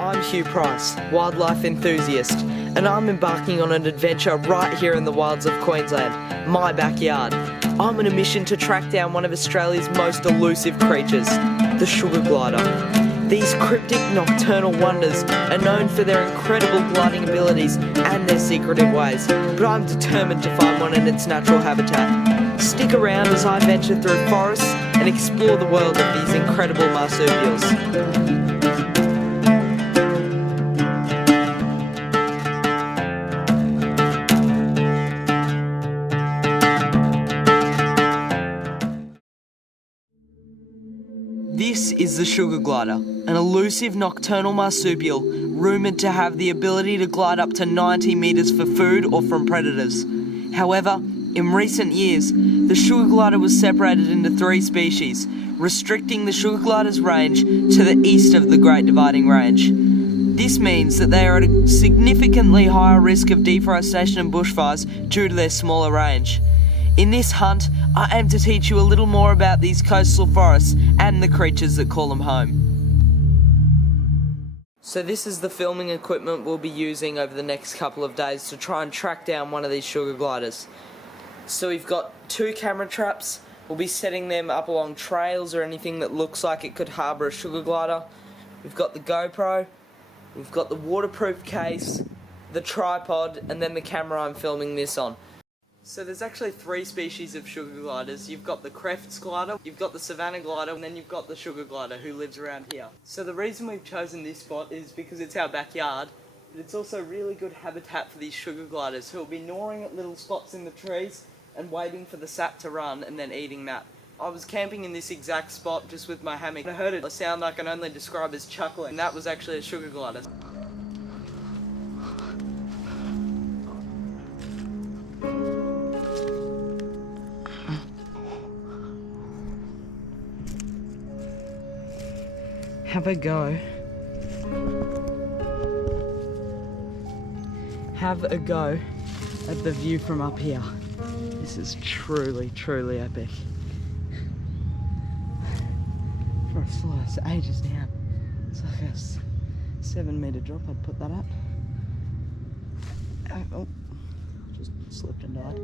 I'm Hugh Price, wildlife enthusiast, and I'm embarking on an adventure right here in the wilds of Queensland, my backyard. I'm on a mission to track down one of Australia's most elusive creatures, the sugar glider. These cryptic nocturnal wonders are known for their incredible gliding abilities and their secretive ways, but I'm determined to find one in its natural habitat. Stick around as I venture through forests and explore the world of these incredible marsupials. This is the sugar glider, an elusive nocturnal marsupial rumoured to have the ability to glide up to 90 metres for food or from predators. However, in recent years, the sugar glider was separated into 3 species, restricting the sugar glider's range to the east of the Great Dividing Range. This means that they are at a significantly higher risk of deforestation and bushfires due to their smaller range. In this hunt, I aim to teach you a little more about these coastal forests and the creatures that call them home. So this is the filming equipment we'll be using over the next couple of days to try and track down one of these sugar gliders. So we've got 2 camera traps. We'll be setting them up along trails or anything that looks like it could harbour a sugar glider. We've got the GoPro, we've got the waterproof case, the tripod, and then the camera I'm filming this on. So there's actually 3 species of sugar gliders. You've got the Kreft's glider, you've got the Savannah glider, and then you've got the sugar glider who lives around here. So the reason we've chosen this spot is because it's our backyard, but it's also really good habitat for these sugar gliders who will be gnawing at little spots in the trees and waiting for the sap to run and then eating that. I was camping in this exact spot just with my hammock. I heard a sound I can only describe as chuckling, and that was actually a sugar glider. Have a go. Have a go at the view from up here. This is truly, truly epic. For a fly, it's ages down. It's like a 7-metre drop, I'd put that at. Oh, just slipped and died.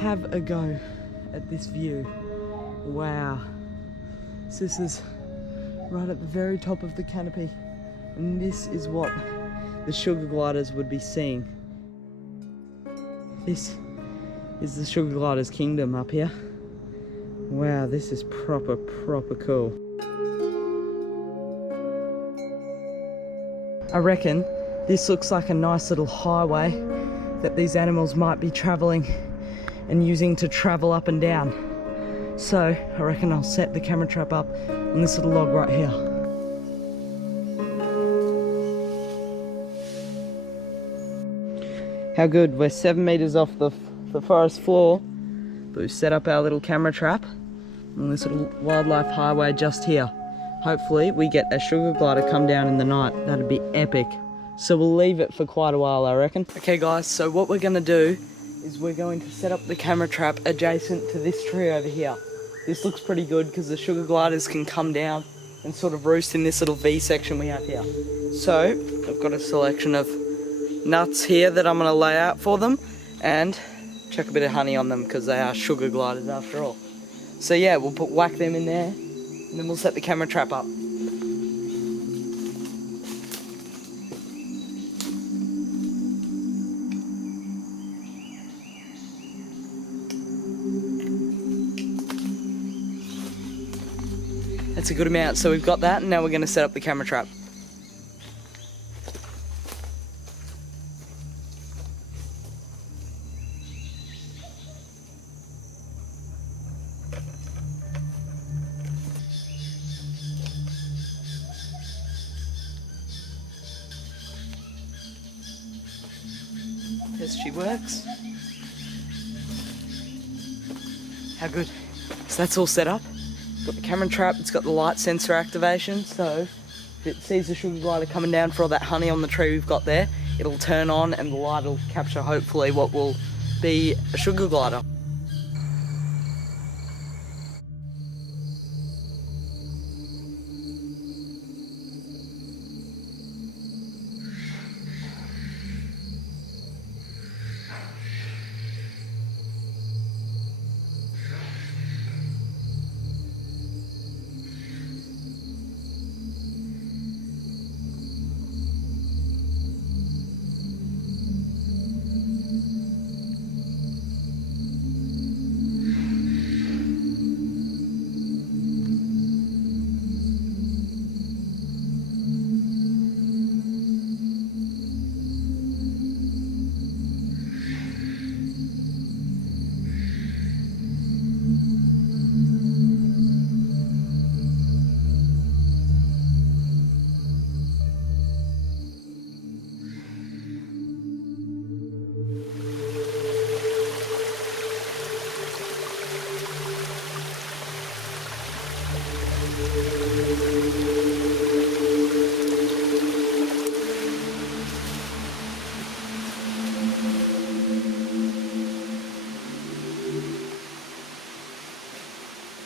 Have a go at this view. Wow. So this is right at the very top of the canopy, and this is what the sugar gliders would be seeing. This is the sugar gliders kingdom up here. Wow, this is proper cool. I reckon this looks like a nice little highway that these animals might be travelling and using to travel up and down. So I reckon I'll set the camera trap up on this little log right here. How good, we're 7 metres off the forest floor, but we've set up our little camera trap on this little wildlife highway just here. Hopefully we get a sugar glider come down in the night. That'd be epic. So we'll leave it for quite a while, I reckon. Okay guys, so what we're gonna do is we're going to set up the camera trap adjacent to this tree over here. This looks pretty good because the sugar gliders can come down and sort of roost in this little V section we have here. So I've got a selection of nuts here that I'm going to lay out for them and chuck a bit of honey on them because they are sugar gliders after all. So yeah, we'll whack them in there and then we'll set the camera trap up. That's a good amount, so we've got that and now we're going to set up the camera trap. Yes, she works. How good. So that's all set up. Got the camera trap, it's got the light sensor activation, so if it sees the sugar glider coming down for all that honey on the tree we've got there, it'll turn on and the light will capture hopefully what will be a sugar glider.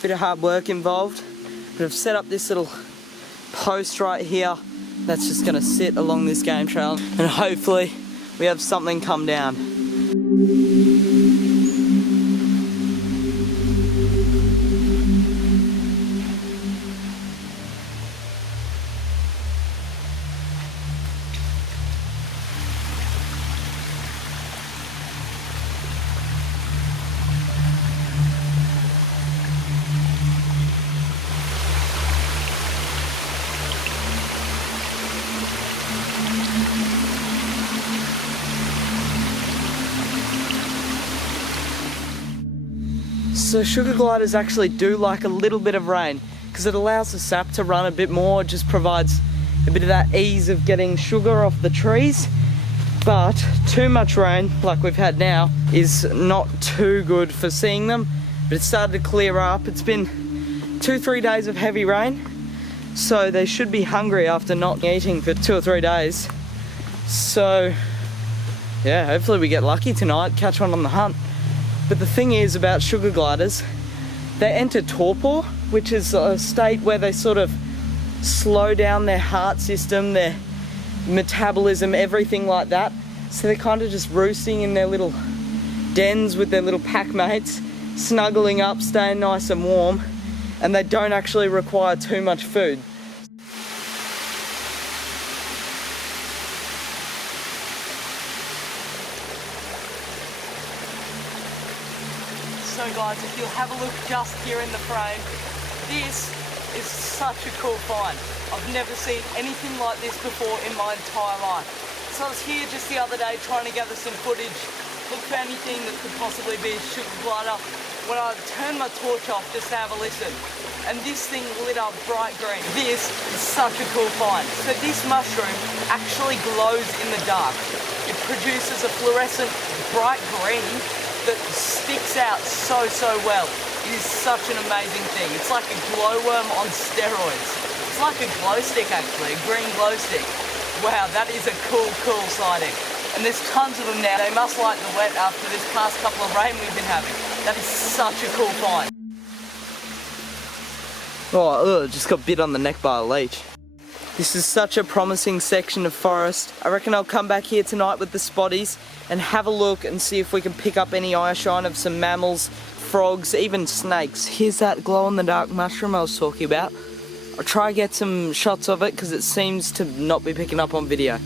Bit of hard work involved, but I've set up this little post right here that's just going to sit along this game trail, and hopefully we have something come down. So sugar gliders actually do like a little bit of rain because it allows the sap to run a bit more, it just provides a bit of that ease of getting sugar off the trees. But too much rain, like we've had now, is not too good for seeing them. But it's started to clear up. It's been 2-3 days of heavy rain, so they should be hungry after not eating for 2 or 3 days. So yeah, hopefully we get lucky tonight, catch one on the hunt. But the thing is about sugar gliders, they enter torpor, which is a state where they sort of slow down their heart system, their metabolism, everything like that. So they're kind of just roosting in their little dens with their little pack mates, snuggling up, staying nice and warm, and they don't actually require too much food. So guys, if you'll have a look just here in the frame, this is such a cool find. I've never seen anything like this before in my entire life. So I was here just the other day trying to gather some footage, look for anything that could possibly be a sugar glider, when I turned my torch off just to have a listen. And this thing lit up bright green. This is such a cool find. So this mushroom actually glows in the dark. It produces a fluorescent bright green that sticks out so well. It is such an amazing thing. It's like a glowworm on steroids. It's like a glow stick actually, a green glow stick. Wow, that is a cool sighting. And there's tons of them now. They must like the wet after this past couple of rain we've been having. That is such a cool find. Oh, just got bit on the neck by a leech. This is such a promising section of forest. I reckon I'll come back here tonight with the spotties and have a look and see if we can pick up any eye shine of some mammals, frogs, even snakes. Here's that glow-in-the-dark mushroom I was talking about. I'll try and get some shots of it because it seems to not be picking up on video.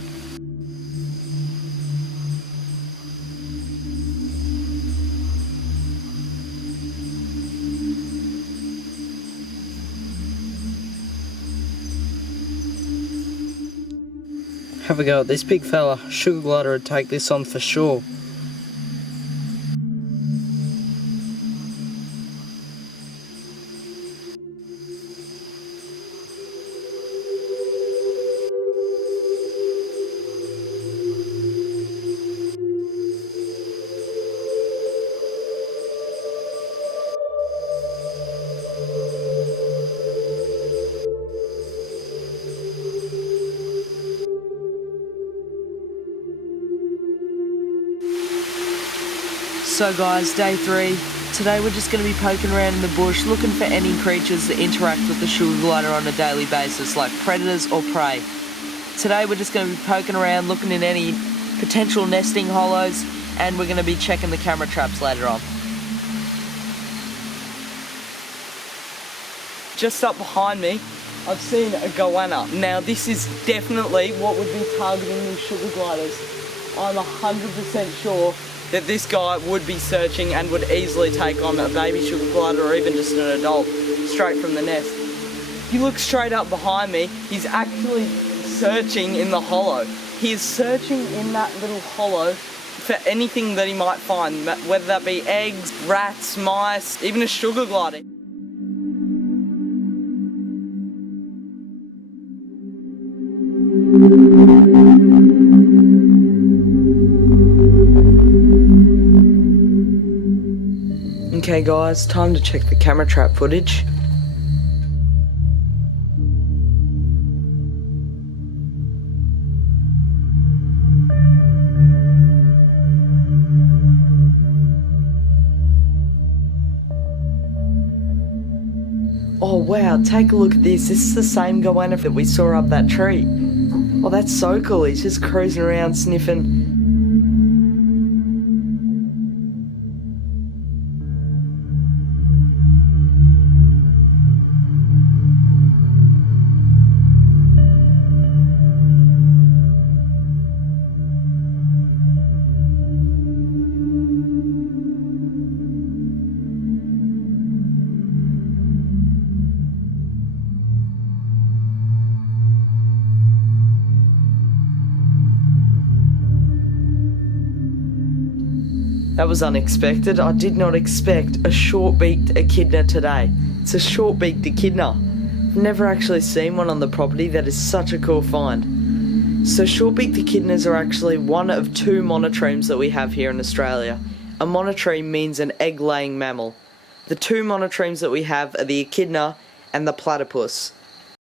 Have a go at this big fella. Sugar glider would take this on for sure. So guys, day 3. Today we're just going to be poking around in the bush looking for any creatures that interact with the sugar glider on a daily basis, like predators or prey. Today we're just going to be poking around looking in any potential nesting hollows, and we're going to be checking the camera traps later on. Just up behind me, I've seen a goanna. Now this is definitely what would be targeting these sugar gliders. I'm 100% sure that this guy would be searching and would easily take on a baby sugar glider or even just an adult straight from the nest. If you look straight up behind me, he's actually searching in the hollow. He is searching in that little hollow for anything that he might find, whether that be eggs, rats, mice, even a sugar glider. Okay guys, time to check the camera trap footage. wow, take a look at this. This is the same goanna that we saw up that tree. Oh, that's so cool. He's just cruising around sniffing. That was unexpected. I did not expect a short-beaked echidna today. It's a short-beaked echidna. I've never actually seen one on the property. That is such a cool find. So short-beaked echidnas are actually one of two monotremes that we have here in Australia. A monotreme means an egg-laying mammal. The two monotremes that we have are the echidna and the platypus.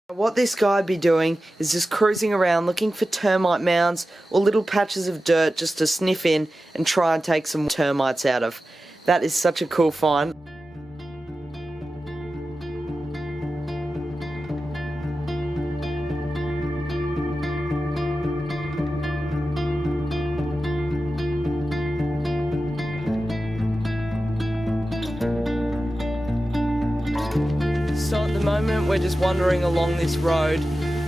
What this guy be doing is just cruising around looking for termite mounds or little patches of dirt just to sniff in and try and take some termites out of. That is such a cool find. So at the moment we're just wandering along this road,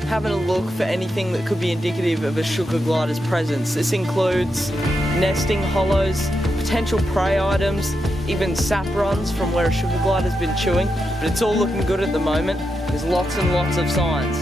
having a look for anything that could be indicative of a sugar glider's presence. This includes nesting hollows, potential prey items, even sap runs from where a sugar glider's been chewing, but it's all looking good at the moment. There's lots and lots of signs.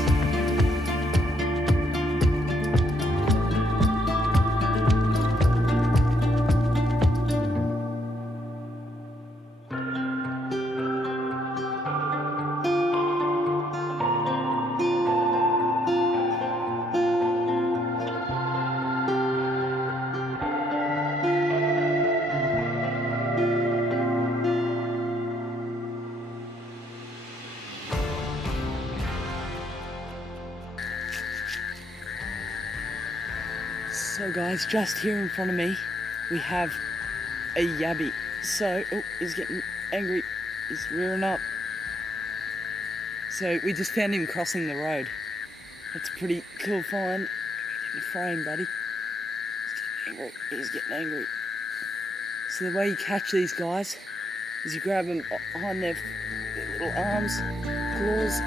So guys, just here in front of me, we have a yabby. So, oh, he's getting angry. He's rearing up. So we just found him crossing the road. That's a pretty cool find. Get in the frame, buddy. He's getting angry. He's getting angry. So the way you catch these guys is you grab them behind their little arms, claws.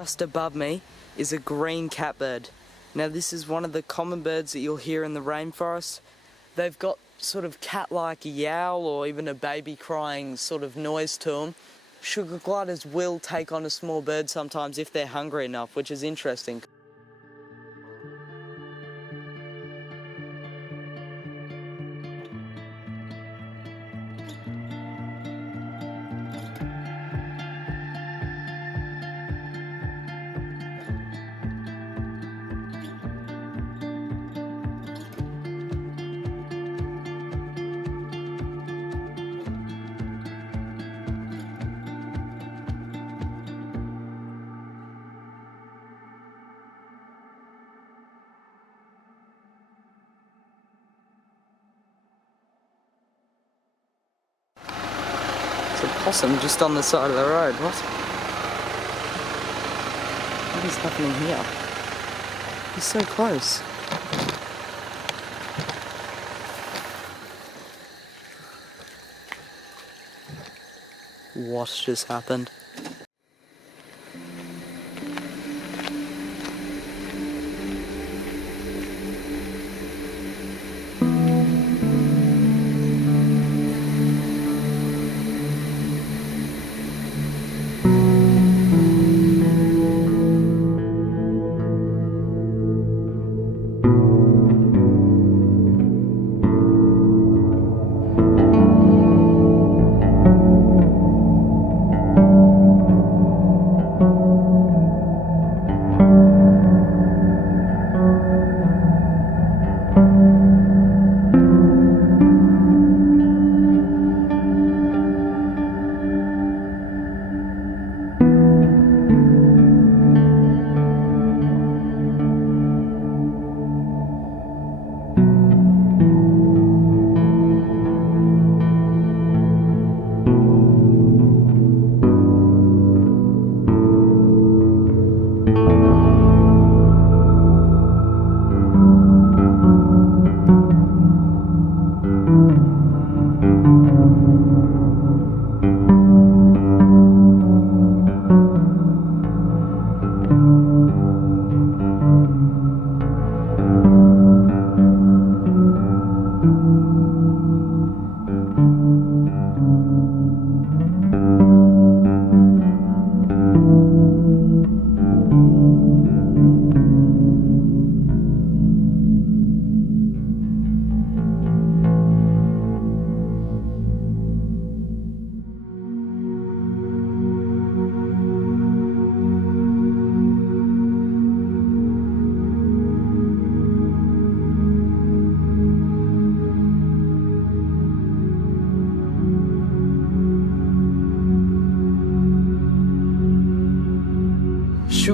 Just above me is a green catbird. Now this is one of the common birds that you'll hear in the rainforest. They've got sort of cat-like yowl or even a baby crying sort of noise to them. Sugar gliders will take on a small bird sometimes if they're hungry enough, which is interesting. It's a possum just on the side of the road. What is happening here? He's so close. What just happened?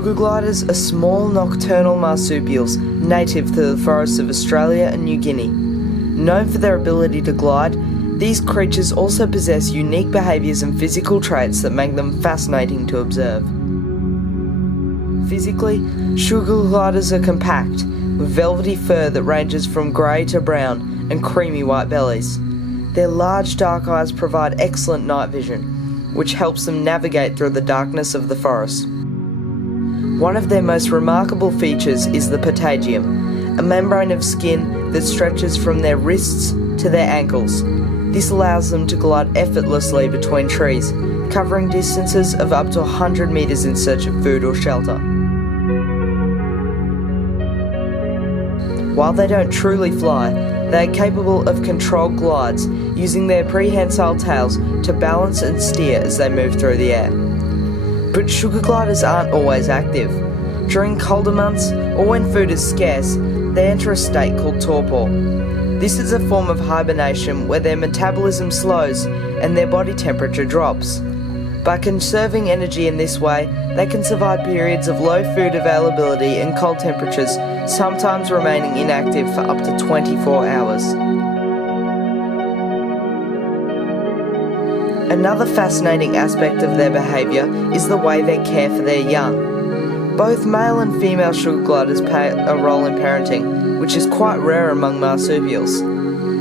Sugar gliders are small nocturnal marsupials native to the forests of Australia and New Guinea. Known for their ability to glide, these creatures also possess unique behaviours and physical traits that make them fascinating to observe. Physically, sugar gliders are compact, with velvety fur that ranges from grey to brown and creamy white bellies. Their large dark eyes provide excellent night vision, which helps them navigate through the darkness of the forest. One of their most remarkable features is the patagium, a membrane of skin that stretches from their wrists to their ankles. This allows them to glide effortlessly between trees, covering distances of up to 100 metres in search of food or shelter. While they don't truly fly, they are capable of controlled glides, using their prehensile tails to balance and steer as they move through the air. But sugar gliders aren't always active. During colder months, or when food is scarce, they enter a state called torpor. This is a form of hibernation where their metabolism slows and their body temperature drops. By conserving energy in this way, they can survive periods of low food availability and cold temperatures, sometimes remaining inactive for up to 24 hours. Another fascinating aspect of their behaviour is the way they care for their young. Both male and female sugar gliders play a role in parenting, which is quite rare among marsupials.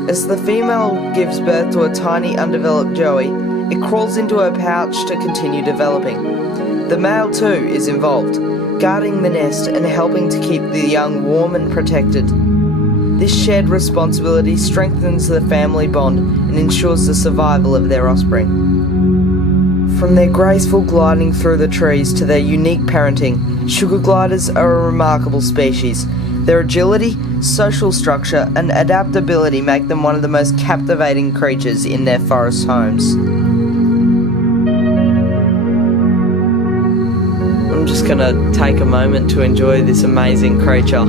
As the female gives birth to a tiny undeveloped joey, it crawls into her pouch to continue developing. The male too is involved, guarding the nest and helping to keep the young warm and protected. This shared responsibility strengthens the family bond and ensures the survival of their offspring. From their graceful gliding through the trees to their unique parenting, sugar gliders are a remarkable species. Their agility, social structure and adaptability make them one of the most captivating creatures in their forest homes. I'm just going to take a moment to enjoy this amazing creature.